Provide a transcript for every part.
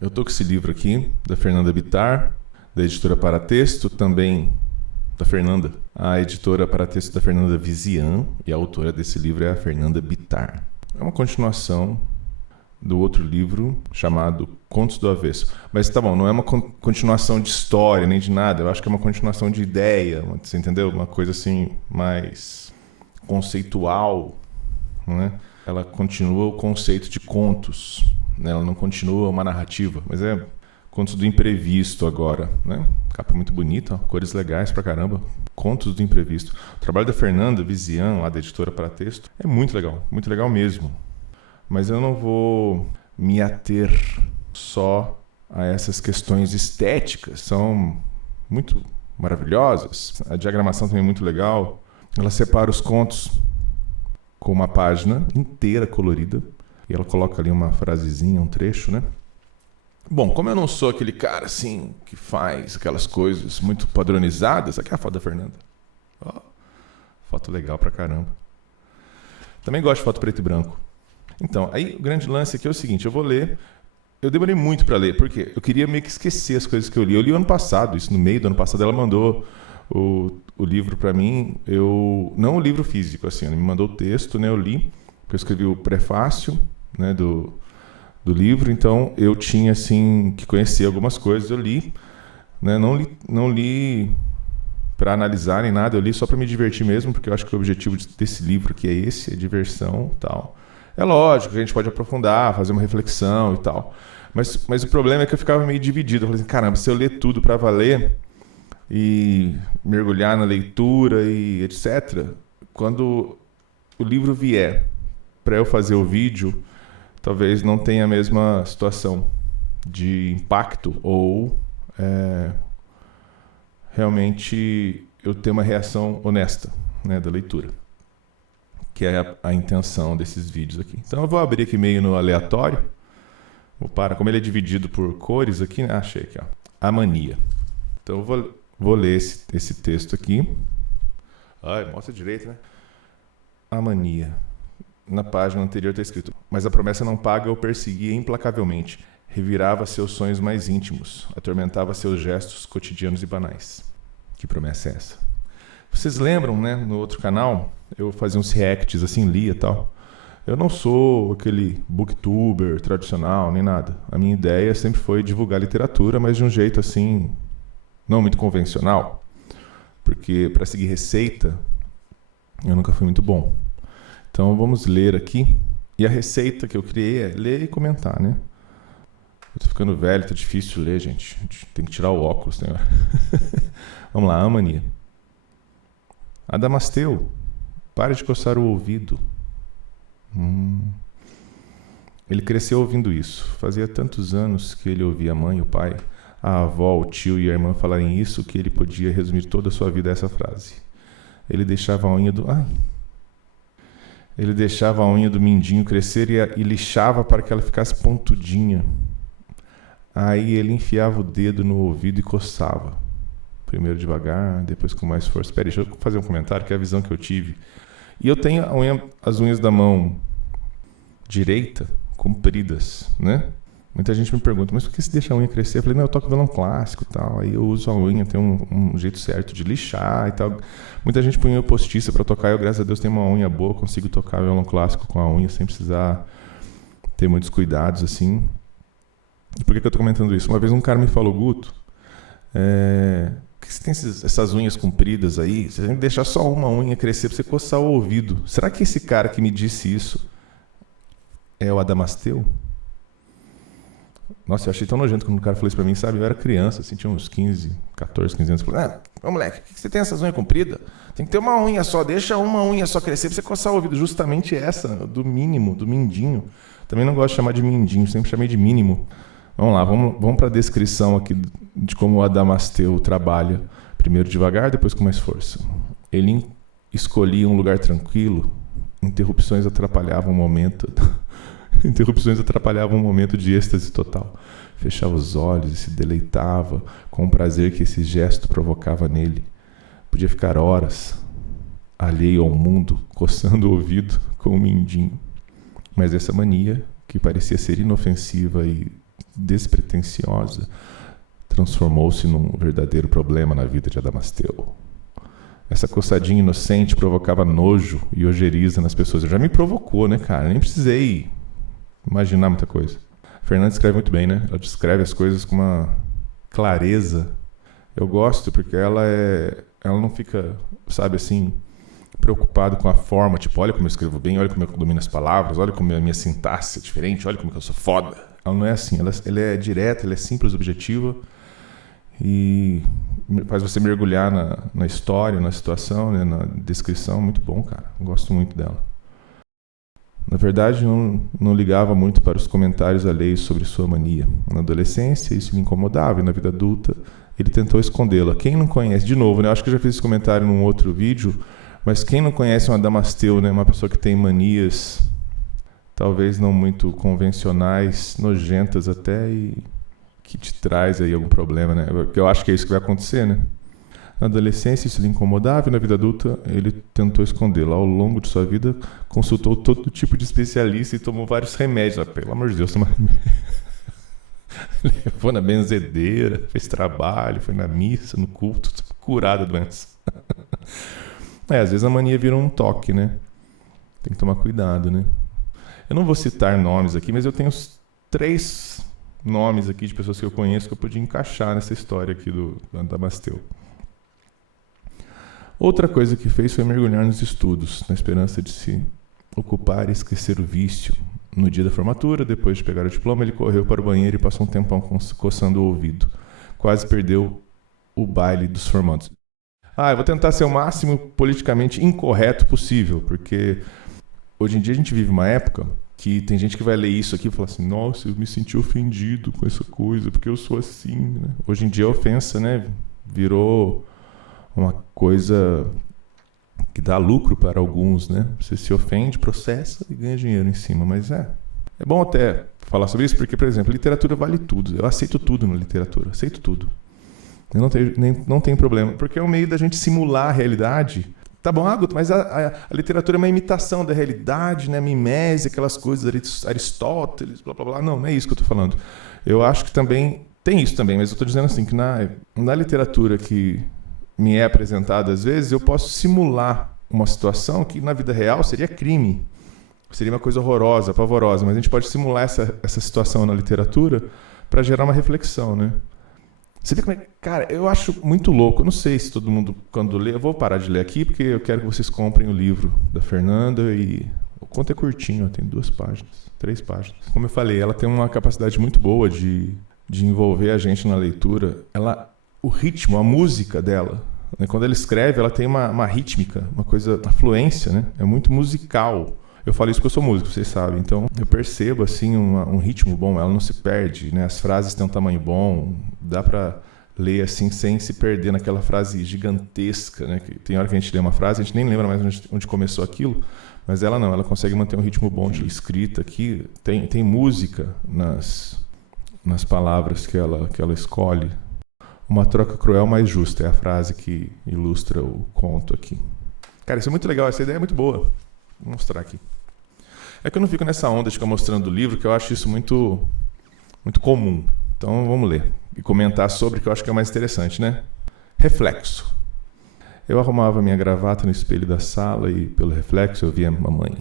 eu tô com esse livro aqui, da Fernanda Bittar, da editora Paratexto, também da Fernanda. A editora Paratexto da Fernanda Vizian, e a autora desse livro é a Fernanda Bittar. É uma continuação do outro livro chamado Contos do Avesso. Mas tá bom, não é uma continuação de história nem de nada, eu acho que é uma continuação de ideia, você entendeu? Uma coisa assim mais conceitual, né? Ela continua o conceito de contos, né? Ela não continua uma narrativa, mas é Contos do Imprevisto agora, né? Capa muito bonita, ó, cores legais pra caramba. Contos do Imprevisto. O trabalho da Fernanda Vizian, lá da editora Paratexto, é muito legal mesmo. Mas eu não vou me ater só a essas questões estéticas. São muito maravilhosas. A diagramação também é muito legal. Ela separa os contos com uma página inteira colorida. E ela coloca ali uma frasezinha, um trecho, né? Bom, como eu não sou aquele cara assim que faz aquelas coisas muito padronizadas, aqui é a foto da Fernanda. Oh, foto legal pra caramba. Também gosto de foto preto e branco. Então, aí o grande lance aqui é o seguinte, eu vou ler, eu demorei muito para ler, porque eu queria meio que esquecer as coisas que eu li. Eu li ano passado, isso no meio do ano passado, ela mandou o livro para mim, não o livro físico, assim, ela me mandou o texto, né, eu li, eu escrevi o prefácio, né, do livro, então eu tinha, assim, que conhecer algumas coisas, eu li, né, não li para analisar nem nada, eu li só para me divertir mesmo, porque eu acho que o objetivo desse livro aqui é esse, é diversão e tal. É lógico que a gente pode aprofundar, fazer uma reflexão e tal. Mas o problema é que eu ficava meio dividido. Eu falei assim, caramba, se eu ler tudo para valer e mergulhar na leitura e etc., quando o livro vier para eu fazer o vídeo, talvez não tenha a mesma situação de impacto ou realmente eu ter uma reação honesta, né, da leitura, que é a intenção desses vídeos aqui. Então eu vou abrir aqui meio no aleatório. Como ele é dividido por cores aqui, né? Achei aqui, ó. A Mania. Então eu vou ler esse texto aqui. Ai, mostra direito, né? A Mania. Na página anterior está escrito: mas a promessa não paga o perseguia implacavelmente. Revirava seus sonhos mais íntimos. Atormentava seus gestos cotidianos e banais. Que promessa é essa? Vocês lembram, né? No outro canal, eu fazia uns reacts assim, lia e tal. Eu não sou aquele booktuber tradicional, nem nada. A minha ideia sempre foi divulgar literatura, mas de um jeito assim, não muito convencional. Porque para seguir receita, eu nunca fui muito bom. Então vamos ler aqui. E a receita que eu criei é ler e comentar, né? Eu tô ficando velho, tá difícil de ler, gente. Tem que tirar o óculos, né? Vamos lá, A Mania. Adamasteu, pare de coçar o ouvido. Ele cresceu ouvindo isso. Fazia tantos anos que ele ouvia a mãe, o pai, a avó, o tio e a irmã falarem isso que ele podia resumir toda a sua vida a essa frase. Ele deixava a unha do mindinho crescer e lixava para que ela ficasse pontudinha. Aí ele enfiava o dedo no ouvido e coçava. Primeiro devagar, depois com mais força. Espera, deixa eu fazer um comentário, que é a visão que eu tive. E eu tenho as unhas da mão direita compridas, né? Muita gente me pergunta, mas por que você deixa a unha crescer? Eu falei, não, eu toco violão clássico e tal. Aí eu uso a unha, tem um jeito certo de lixar e tal. Muita gente põe unha postiça para tocar. Eu, graças a Deus, tenho uma unha boa, consigo tocar violão clássico com a unha sem precisar ter muitos cuidados, assim. E por que eu tô comentando isso? Uma vez um cara me falou, Guto, por que você tem essas unhas compridas aí? Você tem que deixar só uma unha crescer para você coçar o ouvido. Será que esse cara que me disse isso é o Adamasteu? Nossa, eu achei tão nojento quando o cara falou isso pra mim, sabe? Eu era criança, assim, tinha uns 14, 15 anos. Eu falei, ô moleque, por que você tem essas unhas compridas? Tem que ter uma unha só, deixa uma unha só crescer pra você coçar o ouvido. Justamente essa, do mínimo, do mindinho. Também não gosto de chamar de mindinho, sempre chamei de mínimo. Vamos lá, vamos para a descrição aqui de como o Adamasteu trabalha. Primeiro devagar, depois com mais força. Ele escolhia um lugar tranquilo, interrupções atrapalhavam o momento de êxtase total. Fechava os olhos e se deleitava com o prazer que esse gesto provocava nele. Podia ficar horas alheio ao mundo, coçando o ouvido com o mindinho. Mas essa mania, que parecia ser inofensiva e despretensiosa, transformou-se num verdadeiro problema na vida de Adamasteu. Essa coçadinha inocente provocava nojo e ojeriza nas pessoas. Já me provocou, né, cara? Nem precisei imaginar muita coisa. A Fernanda escreve muito bem, né? Ela descreve as coisas com uma clareza. Eu gosto porque ela não fica, sabe, assim, preocupado com a forma, tipo, olha como eu escrevo bem, olha como eu domino as palavras, olha como a minha sintaxe é diferente, olha como eu sou foda. Ela não é assim, ela é direta, ela é simples, objetiva e faz você mergulhar na história, na situação, né, na descrição. Muito bom, cara. Gosto muito dela. Na verdade, não ligava muito para os comentários alheios sobre sua mania. Na adolescência, isso lhe incomodava, e na vida adulta, ele tentou escondê-la. Quem não conhece, de novo, né, eu acho que eu já fiz esse comentário num outro vídeo, mas quem não conhece uma Adamasteu, né, uma pessoa que tem manias talvez não muito convencionais, nojentas até, e que te traz aí algum problema, né? Eu acho que é isso que vai acontecer, né? Na adolescência isso lhe incomodava e na vida adulta ele tentou escondê-la. Ao longo de sua vida consultou todo tipo de especialista e tomou vários remédios. Pelo amor de Deus, levou na benzedeira, fez trabalho, foi na missa, no culto, curado a doença. Às vezes a mania vira um toque, né? Tem que tomar cuidado, né? Eu não vou citar nomes aqui, mas eu tenho 3 nomes aqui de pessoas que eu conheço que eu podia encaixar nessa história aqui do Adamasteu. Outra coisa que fez foi mergulhar nos estudos, na esperança de se ocupar e esquecer o vício. No dia da formatura, depois de pegar o diploma, ele correu para o banheiro e passou um tempão coçando o ouvido. Quase perdeu o baile dos formandos. Eu vou tentar ser o máximo politicamente incorreto possível, porque hoje em dia a gente vive uma época que tem gente que vai ler isso aqui e falar assim, nossa, eu me senti ofendido com essa coisa, porque eu sou assim, né? Hoje em dia a ofensa, né, virou uma coisa que dá lucro para alguns, né? Você se ofende, processa e ganha dinheiro em cima, mas é bom até falar sobre isso, porque, por exemplo, literatura vale tudo. Eu aceito tudo na literatura, aceito tudo. Eu não tenho problema, porque é um meio da gente simular a realidade. Tá bom, mas a literatura é uma imitação da realidade, né? Mimese, aquelas coisas, Aristóteles, blá, blá, blá. Não é isso que eu estou falando. Eu acho que também tem isso também, mas eu estou dizendo assim, que na literatura que me é apresentada às vezes, eu posso simular uma situação que na vida real seria crime. Seria uma coisa horrorosa, pavorosa, mas a gente pode simular essa situação na literatura para gerar uma reflexão, né? Você vê como é... Cara, eu acho muito louco. Eu não sei se todo mundo, quando lê... Eu vou parar de ler aqui, porque eu quero que vocês comprem o livro da Fernanda e... O conto é curtinho, tem 2 páginas, 3 páginas. Como eu falei, ela tem uma capacidade muito boa de envolver a gente na leitura. O ritmo, a música dela, né? Quando ela escreve, ela tem uma rítmica, uma fluência, né? É muito musical. Eu falo isso porque eu sou músico, vocês sabem. Então, eu percebo, assim, um ritmo bom. Ela não se perde, né? As frases têm um tamanho bom. Dá pra ler, assim, sem se perder naquela frase gigantesca, né? Que tem hora que a gente lê uma frase, a gente nem lembra mais onde começou aquilo. Mas ela não, ela consegue manter um ritmo bom de escrita aqui. Tem música nas palavras que ela escolhe. Uma troca cruel, mas justa. É a frase que ilustra o conto aqui. Cara, isso é muito legal. Essa ideia é muito boa. Vou mostrar aqui. É que eu não fico nessa onda de ficar mostrando o livro, que eu acho isso muito, muito comum. Então vamos ler e comentar sobre, que eu acho que é o mais interessante, né? Reflexo. Eu arrumava minha gravata no espelho da sala e, pelo reflexo, eu via mamãe.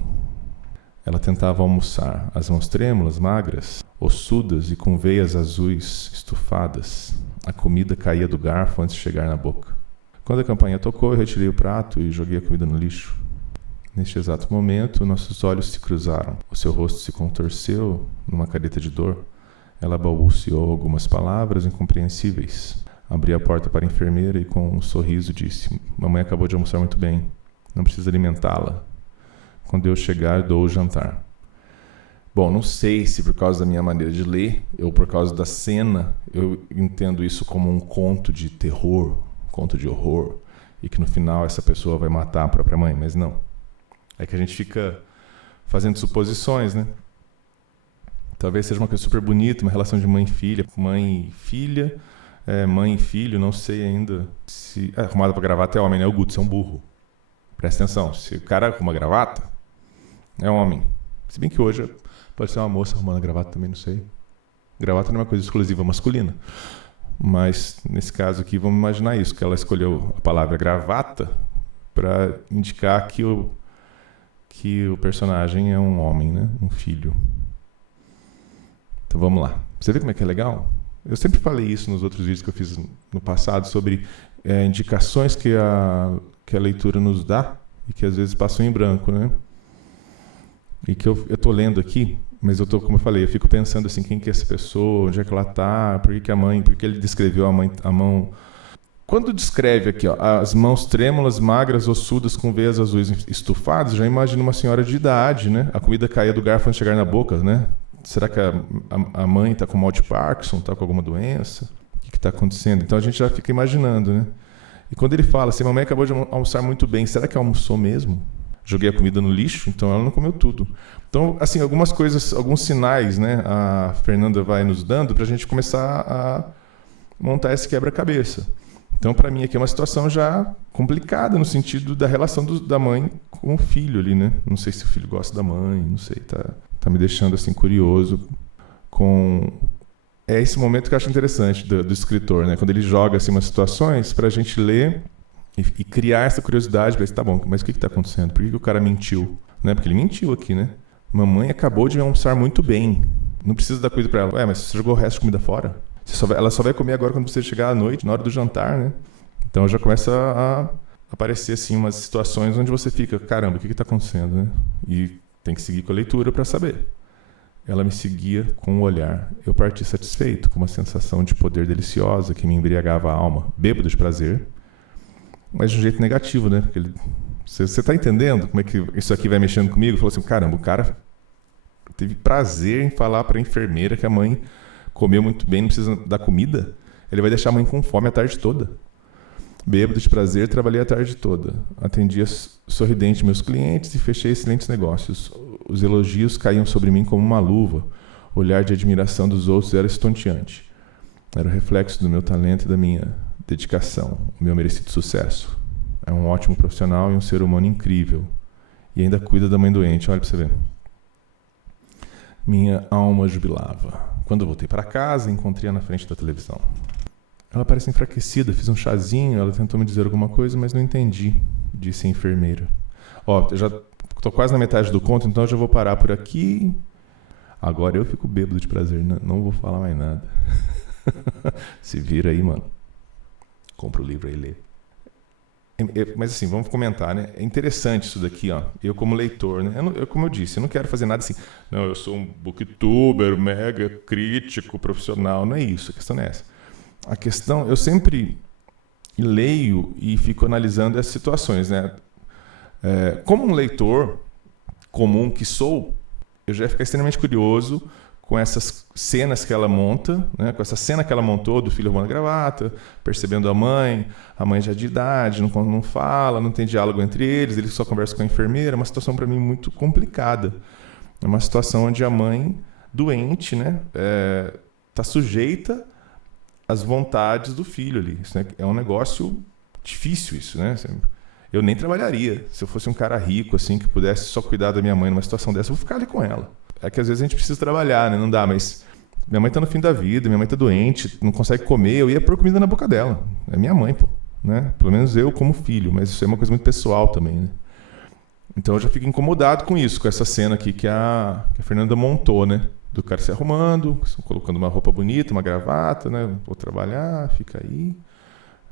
Ela tentava almoçar, as mãos trêmulas, magras, ossudas e com veias azuis estufadas. A comida caía do garfo antes de chegar na boca. Quando a campainha tocou, eu retirei o prato e joguei a comida no lixo. Neste exato momento, nossos olhos se cruzaram. O seu rosto se contorceu numa careta de dor. Ela balbuciou algumas palavras incompreensíveis. Abri a porta para a enfermeira e, com um sorriso, disse: mamãe acabou de almoçar muito bem. Não precisa alimentá-la. Quando eu chegar, dou o jantar. Bom, não sei se por causa da minha maneira de ler, ou por causa da cena, eu entendo isso como um conto de terror, um conto de horror, e que no final essa pessoa vai matar a própria mãe, mas não. É que a gente fica fazendo suposições, né? Talvez seja uma coisa super bonita, uma relação de mãe e filha, mãe e filho, não sei ainda se... arrumada pra gravata é homem, né? O Guto, você é um burro. Presta atenção, se o cara arruma gravata, é homem. Se bem que hoje pode ser uma moça arrumando a gravata também, não sei. Gravata não é uma coisa exclusiva masculina. Mas, nesse caso aqui, vamos imaginar isso, que ela escolheu a palavra gravata para indicar que o personagem é um homem, né? Um filho. Então vamos lá. Você vê como é que é legal? Eu sempre falei isso nos outros vídeos que eu fiz no passado sobre indicações que a leitura nos dá e que às vezes passam em branco, né? E que eu estou lendo aqui, mas como eu falei, eu fico pensando assim, quem que é essa pessoa, onde é que ela está, por que ele descreveu a mão. Quando descreve aqui, ó, as mãos trêmulas, magras, ossudas, com veias azuis estufadas, já imagina uma senhora de idade, né? A comida caía do garfo antes de chegar na boca, né? Será que a mãe está com mal de Parkinson, está com alguma doença? O que está acontecendo? Então a gente já fica imaginando, né? E quando ele fala assim, mamãe acabou de almoçar muito bem, será que almoçou mesmo? Joguei a comida no lixo, então ela não comeu tudo. Então, assim, algumas coisas, alguns sinais, né? A Fernanda vai nos dando para a gente começar a montar esse quebra-cabeça. Então, para mim, aqui é uma situação já complicada no sentido da relação da mãe com o filho ali, né? Não sei se o filho gosta da mãe, não sei, tá me deixando assim curioso com... É esse momento que eu acho interessante do escritor, né? Quando ele joga assim umas situações para a gente ler e criar essa curiosidade, para tá bom, mas o que está acontecendo? Por que o cara mentiu? Né? Porque ele mentiu aqui, né? Mamãe acabou de almoçar muito bem. Não precisa dar comida para ela. Mas você jogou o resto de comida fora? Ela só vai comer agora quando você chegar à noite, na hora do jantar, né? Então já começa a aparecer assim umas situações onde você fica, caramba, o que está acontecendo, né? E tem que seguir com a leitura para saber. Ela me seguia com o olhar. Eu parti satisfeito, com uma sensação de poder deliciosa que me embriagava a alma, bêbado de prazer, mas de um jeito negativo, né? Porque você está entendendo como é que isso aqui vai mexendo comigo? Falou assim, caramba, o cara teve prazer em falar para a enfermeira que a mãe comeu muito bem, não precisa dar comida. Ele vai deixar a mãe com fome a tarde toda. Bêbado de prazer, trabalhei a tarde toda. Atendia sorridente meus clientes e fechei excelentes negócios. Os elogios caíam sobre mim como uma luva. O olhar de admiração dos outros era estonteante. Era o reflexo do meu talento e da minha dedicação, o meu merecido sucesso. É um ótimo profissional e um ser humano incrível. E ainda cuida da mãe doente, olha para você ver. Minha alma jubilava. Quando eu voltei para casa, encontrei-a na frente da televisão. Ela parece enfraquecida, fiz um chazinho, ela tentou me dizer alguma coisa, mas não entendi, disse a enfermeira. Eu já estou quase na metade do conto, então eu já vou parar por aqui. Agora eu fico bêbado de prazer, não vou falar mais nada. Se vira aí, mano. Compra o livro aí e lê. Mas assim, vamos comentar, né? É interessante isso daqui, ó. Eu como leitor, né? Como eu disse, eu não quero fazer nada assim. Não, eu sou um booktuber, mega crítico, profissional. Não é isso, a questão é essa. A questão, eu sempre leio e fico analisando as situações, né? Como um leitor comum que sou, eu já ia ficar extremamente curioso com essas cenas que ela monta, né? Com essa cena que ela montou do filho arrumando gravata, percebendo a mãe já de idade, não fala, não tem diálogo entre eles, ele só conversa com a enfermeira, é uma situação para mim muito complicada. É uma situação onde a mãe doente, né, tá sujeita às vontades do filho ali. Isso, né? É um negócio difícil isso, né? Eu nem trabalharia. Se eu fosse um cara rico, assim, que pudesse só cuidar da minha mãe numa situação dessa, eu vou ficar ali com ela. É que às vezes a gente precisa trabalhar, né? Não dá, mas minha mãe tá no fim da vida, minha mãe tá doente, não consegue comer, eu ia pôr comida na boca dela. É minha mãe, pô, né? Pelo menos eu como filho, mas isso é uma coisa muito pessoal também, né? Então eu já fico incomodado com isso, com essa cena aqui que a Fernanda montou, né? Do cara se arrumando, colocando uma roupa bonita, uma gravata, né? Vou trabalhar, fica aí.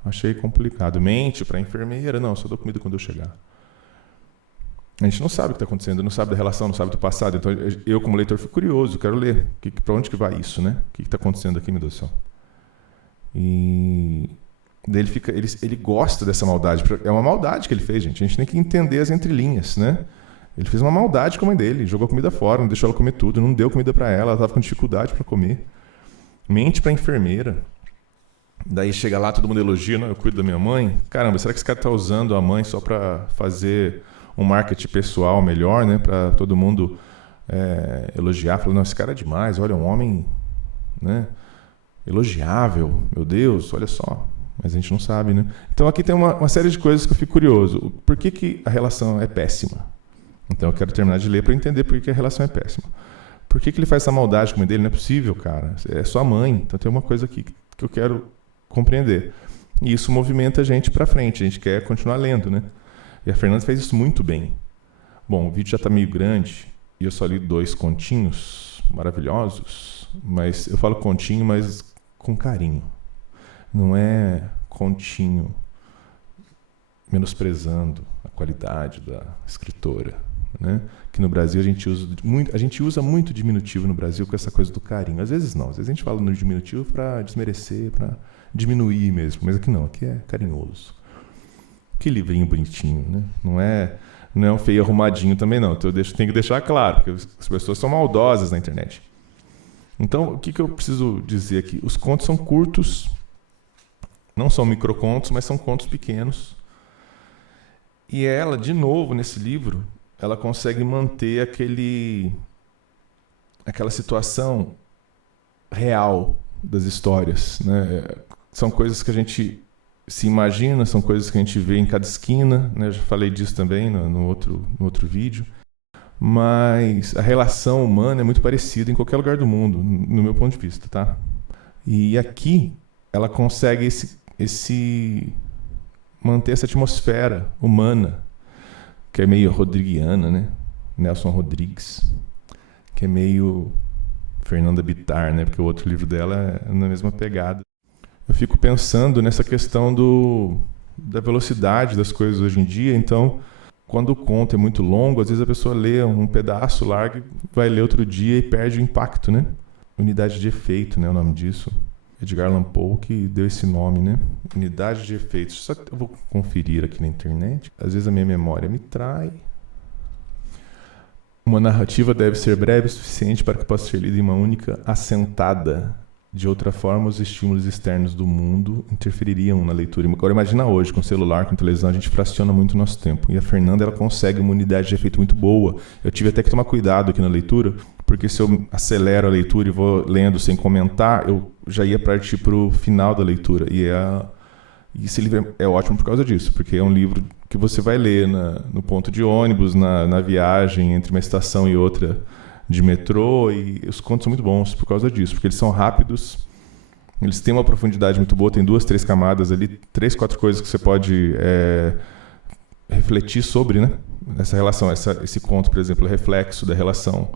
Achei complicado. Mente para a enfermeira, não, só dou comida quando eu chegar. A gente não sabe o que está acontecendo, não sabe da relação, não sabe do passado. Então eu, como leitor, fico curioso, quero ler. Para onde que vai isso, né? O que está acontecendo aqui, meu Deus do céu? E daí ele gosta dessa maldade. É uma maldade que ele fez, gente. A gente tem que entender as entrelinhas, né? Ele fez uma maldade com a mãe dele, jogou a comida fora, não deixou ela comer tudo, não deu comida para ela estava com dificuldade para comer. Mente para a enfermeira. Daí chega lá, todo mundo elogia, não, eu cuido da minha mãe. Caramba, será que esse cara está usando a mãe só para fazer um marketing pessoal melhor, né? Para todo mundo elogiar, falando, não, esse cara é demais, olha, um homem, né? Elogiável, meu Deus, olha só. Mas a gente não sabe, né? Então aqui tem uma série de coisas que eu fico curioso. Por que a relação é péssima? Então eu quero terminar de ler para entender por que a relação é péssima. Por que ele faz essa maldade com a mãe dele? Não é possível, cara. É sua mãe. Então tem uma coisa aqui que eu quero compreender. E isso movimenta a gente para frente. A gente quer continuar lendo, né? E a Fernanda fez isso muito bem. Bom, o vídeo já está meio grande e eu só li 2 continhos maravilhosos. Mas eu falo continho, mas com carinho. Não é continho menosprezando a qualidade da escritora, né? Que no Brasil a gente usa muito diminutivo no Brasil com essa coisa do carinho. Às vezes não, às vezes a gente fala no diminutivo para desmerecer, para diminuir mesmo, mas aqui não, aqui é carinhoso. Que livrinho bonitinho, né? Não é um feio arrumadinho também não. Então tenho que deixar claro, porque as pessoas são maldosas na internet. Então, o que eu preciso dizer aqui? Os contos são curtos, não são microcontos, mas são contos pequenos. E ela, de novo, nesse livro, ela consegue manter aquela situação real das histórias, né? São coisas que a gente se imagina, são coisas que a gente vê em cada esquina, né? Eu já falei disso também no outro vídeo. Mas a relação humana é muito parecida em qualquer lugar do mundo, no meu ponto de vista, tá? E aqui ela consegue manter essa atmosfera humana, que é meio rodriguiana, né? Nelson Rodrigues, que é meio Fernanda Bittar, né? Porque o outro livro dela é na mesma pegada. Eu fico pensando nessa questão da velocidade das coisas hoje em dia. Então, quando o conto é muito longo, às vezes a pessoa lê um pedaço, larga, vai ler outro dia e perde o impacto, né? Unidade de efeito, né? O nome disso. Edgar Allan Poe que deu esse nome, né? Unidade de efeitos. Só que eu vou conferir aqui na internet. Às vezes a minha memória me trai. Uma narrativa deve ser breve o suficiente para que possa ser lida em uma única assentada. De outra forma, os estímulos externos do mundo interfeririam na leitura. Agora imagina hoje, com celular, com televisão, a gente fraciona muito o nosso tempo. E a Fernanda, ela consegue uma unidade de efeito muito boa. Eu tive até que tomar cuidado aqui na leitura, porque se eu acelero a leitura e vou lendo sem comentar, eu já ia partir para o final da leitura. E esse livro é ótimo por causa disso, porque é um livro que você vai ler no ponto de ônibus, na viagem entre uma estação e outra de metrô, e os contos são muito bons por causa disso, porque eles são rápidos, eles têm uma profundidade muito boa, tem 2, 3 camadas ali, 3, 4 coisas que você pode refletir sobre, né? Essa relação, esse conto, por exemplo, é reflexo da relação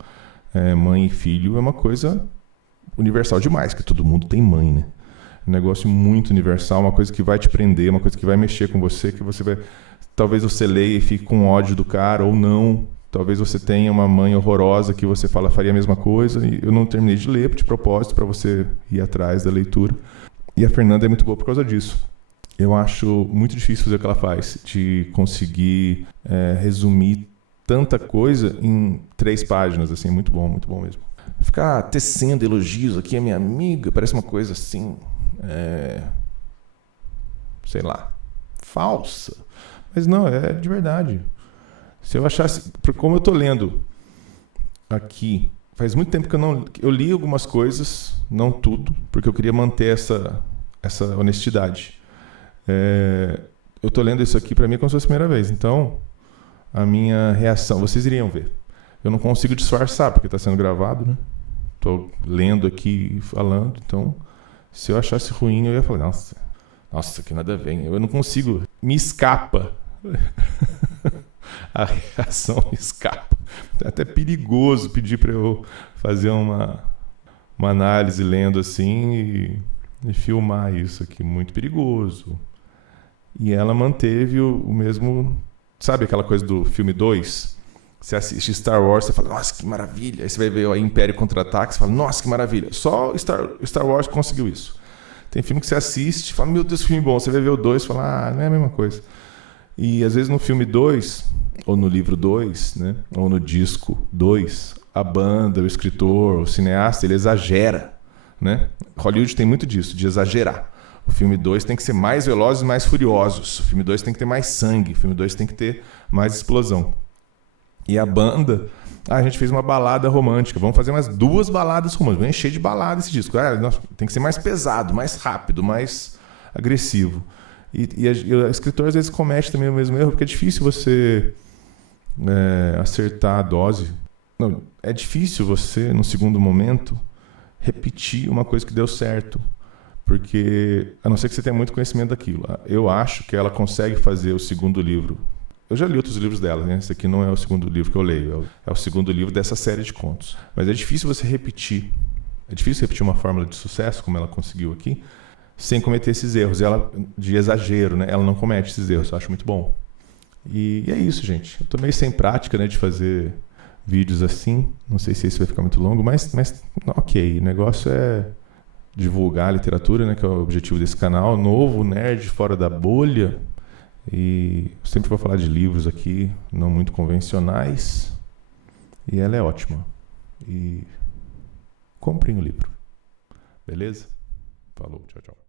mãe e filho, é uma coisa universal demais, que todo mundo tem mãe, né? Um negócio muito universal, uma coisa que vai te prender, uma coisa que vai mexer com você, que você vai... Talvez você leia e fique com ódio do cara, ou não. Talvez você tenha uma mãe horrorosa que você fala faria a mesma coisa. E eu não terminei de ler de propósito para você ir atrás da leitura. E a Fernanda é muito boa por causa disso. Eu acho muito difícil fazer o que ela faz, de conseguir resumir tanta coisa em 3 páginas. Assim, muito bom mesmo. Ficar tecendo elogios aqui, a minha amiga, parece uma coisa assim, sei lá, falsa. Mas não, é de verdade. Se eu achasse... Como eu estou lendo aqui, faz muito tempo que eu li algumas coisas, não tudo, porque eu queria manter essa honestidade. Eu estou lendo isso aqui para mim como se fosse a primeira vez. Então, a minha reação... Vocês iriam ver. Eu não consigo disfarçar, porque está sendo gravado, né? Estou lendo aqui e falando. Então, se eu achasse ruim, eu ia falar, nossa, que nada a ver. Eu não consigo. Me escapa. A reação escapa. É até perigoso pedir para eu fazer uma análise lendo assim e filmar isso aqui. Muito perigoso. E ela manteve o mesmo... Sabe aquela coisa do filme 2? Você assiste Star Wars, você fala, nossa, que maravilha. Aí você vai ver o Império Contra-Ataque, você fala, nossa, que maravilha. Só Star Wars conseguiu isso. Tem filme que você assiste e fala, meu Deus, que filme bom. Você vai ver o 2 e fala, não é a mesma coisa. E às vezes no filme 2, ou no livro 2, né, ou no disco 2, a banda, o escritor, o cineasta, ele exagera, né? Hollywood tem muito disso, de exagerar. O filme 2 tem que ser mais Velozes e mais Furiosos. O filme 2 tem que ter mais sangue. O filme 2 tem que ter mais explosão. E a banda... a gente fez uma balada romântica. Vamos fazer mais 2 baladas românticas. Vamos encher de balada esse disco. Tem que ser mais pesado, mais rápido, mais agressivo. E a escritora às vezes comete também o mesmo erro, porque é difícil você acertar a dose. Não, é difícil você, no segundo momento, repetir uma coisa que deu certo. Porque, a não ser que você tenha muito conhecimento daquilo. Eu acho que ela consegue fazer o segundo livro. Eu já li outros livros dela, né? Esse aqui não é o segundo livro que eu leio. É o segundo livro dessa série de contos. Mas é difícil você repetir. É difícil repetir uma fórmula de sucesso, como ela conseguiu aqui, sem cometer esses erros. Ela, de exagero, né? Ela não comete esses erros. Eu acho muito bom. E é isso, gente. Eu tô meio sem prática, né, de fazer vídeos assim. Não sei se esse vai ficar muito longo, mas ok. O negócio é divulgar a literatura, né, que é o objetivo desse canal. Novo, nerd, fora da bolha. E eu sempre vou falar de livros aqui, não muito convencionais. E ela é ótima. E comprem o livro. Beleza? Falou, tchau, tchau.